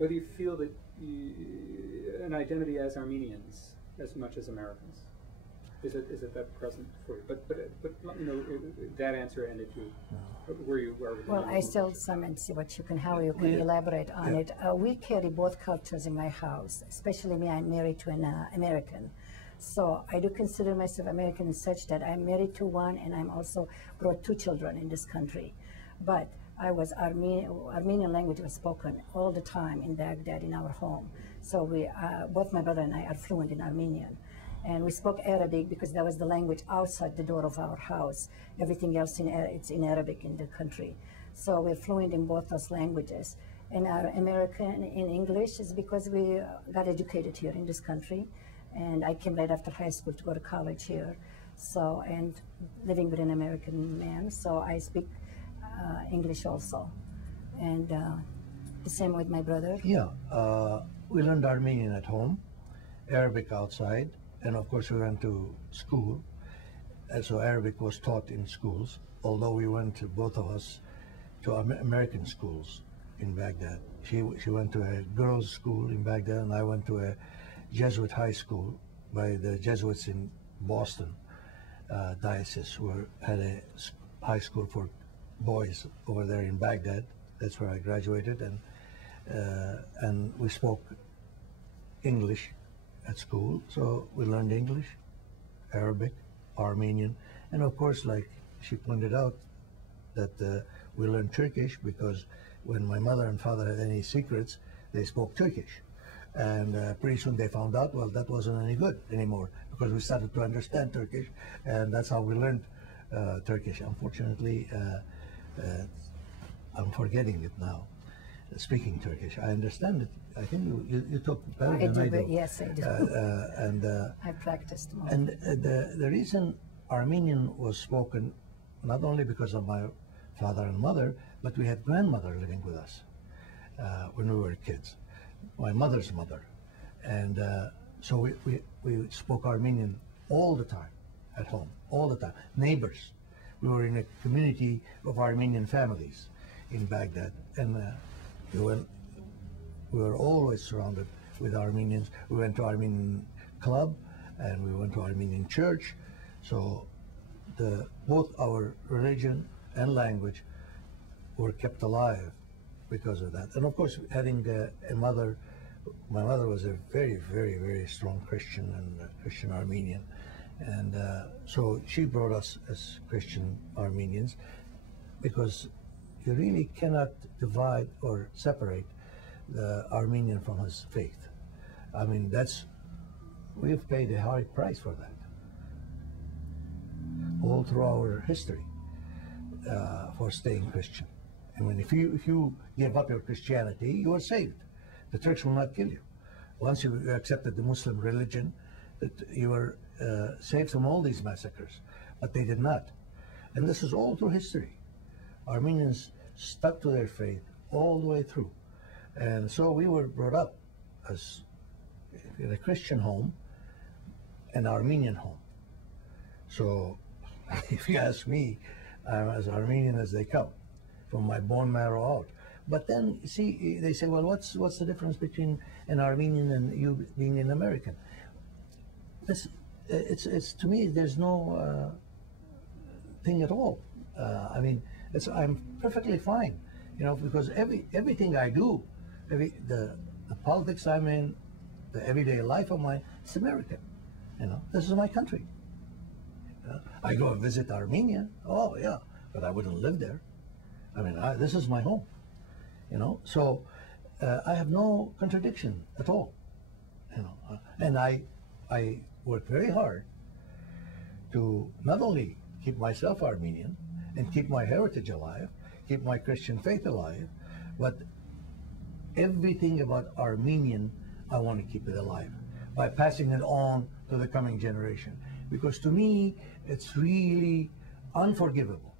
whether you feel that an identity as Armenians as much as Americans. Is it that present for you? But let me know that answer, and if you were you where? Well, I still some and see what you can how you can elaborate on it. We carry both cultures in my house, especially me. I'm married to an American, so I do consider myself American in such that I'm married to one, and I'm also brought 2 children in this country. But I was Armenian language was spoken all the time in Baghdad in our home. So we both my brother and I are fluent in Armenian. And we spoke Arabic because that was the language outside the door of our house. Everything else it's in Arabic in the country. So we're fluent in both those languages. And our American in English is because we got educated here in this country. And I came right after high school to go to college here. So, and living with an American man, so I speak English also. And the same with my brother. Yeah, we learned Armenian at home, Arabic outside. And of course, we went to school, and so Arabic was taught in schools, although we went to, both of us, to American schools in Baghdad. She went to a girls' school in Baghdad, and I went to a Jesuit high school by the Jesuits in Boston diocese, who had a high school for boys over there in Baghdad. That's where I graduated, and we spoke English at school, so we learned English, Arabic, Armenian, and of course, like she pointed out, that we learned Turkish because when my mother and father had any secrets, they spoke Turkish. And pretty soon they found out, well, that wasn't any good anymore because we started to understand Turkish, and that's how we learned Turkish. Unfortunately, I'm forgetting it now. Speaking Turkish, I understand it. I think you talk better than I do. Yes, I do. I practiced more. And the reason Armenian was spoken, not only because of my father and mother, but we had grandmother living with us when we were kids, my mother's mother. And so we spoke Armenian all the time at home, all the time. Neighbors. We were in a community of Armenian families in Baghdad. And we were always surrounded with Armenians. We went to Armenian club and we went to Armenian church. So both our religion and language were kept alive because of that. And of course, having a mother, my mother was a very, very, very strong Christian and Christian Armenian. And so she brought us as Christian Armenians because you really cannot divide or separate the Armenian from his faith. I mean, we've paid a high price for that all through our history for staying Christian. I mean, if you give up your Christianity, you are saved. The Turks will not kill you. Once you accepted the Muslim religion, that you were saved from all these massacres, but they did not. And this is all through history. Armenians stuck to their faith all the way through. And so we were brought up as in a Christian home, an Armenian home. So if you ask me, I'm as Armenian as they come, from my bone marrow out. But then, see, they say, well, what's the difference between an Armenian and you being an American? It's to me, there's no thing at all. I mean, I'm perfectly fine, you know, because everything I do, the politics I'm in, the everyday life of mine, it's American. You know, this is my country. I go and visit Armenia. Oh yeah, but I wouldn't live there. I mean, this is my home. You know, so I have no contradiction at all. You know, and I work very hard to not only keep myself Armenian and keep my heritage alive, keep my Christian faith alive, but everything about Armenian, I want to keep it alive by passing it on to the coming generation. Because to me, it's really unforgivable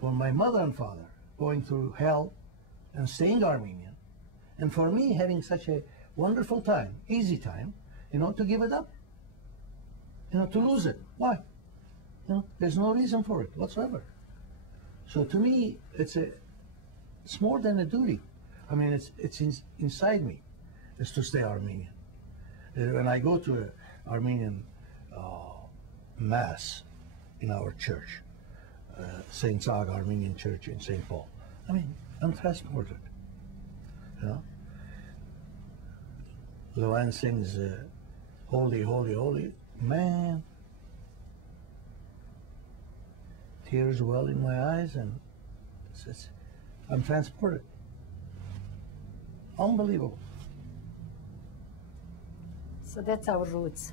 for my mother and father going through hell and staying Armenian, and for me having such a wonderful time, easy time, you know, to give it up, you know, to lose it. Why? You know, there's no reason for it whatsoever. So to me, it's more than a duty. I mean, it's inside me, is to stay Armenian. When I go to an Armenian mass in our church, St. Zag Armenian Church in St. Paul, I mean, I'm transported. You know, Luann sings "Holy, Holy, Holy." Man, tears well in my eyes, and I'm transported. Unbelievable. So that's our roots.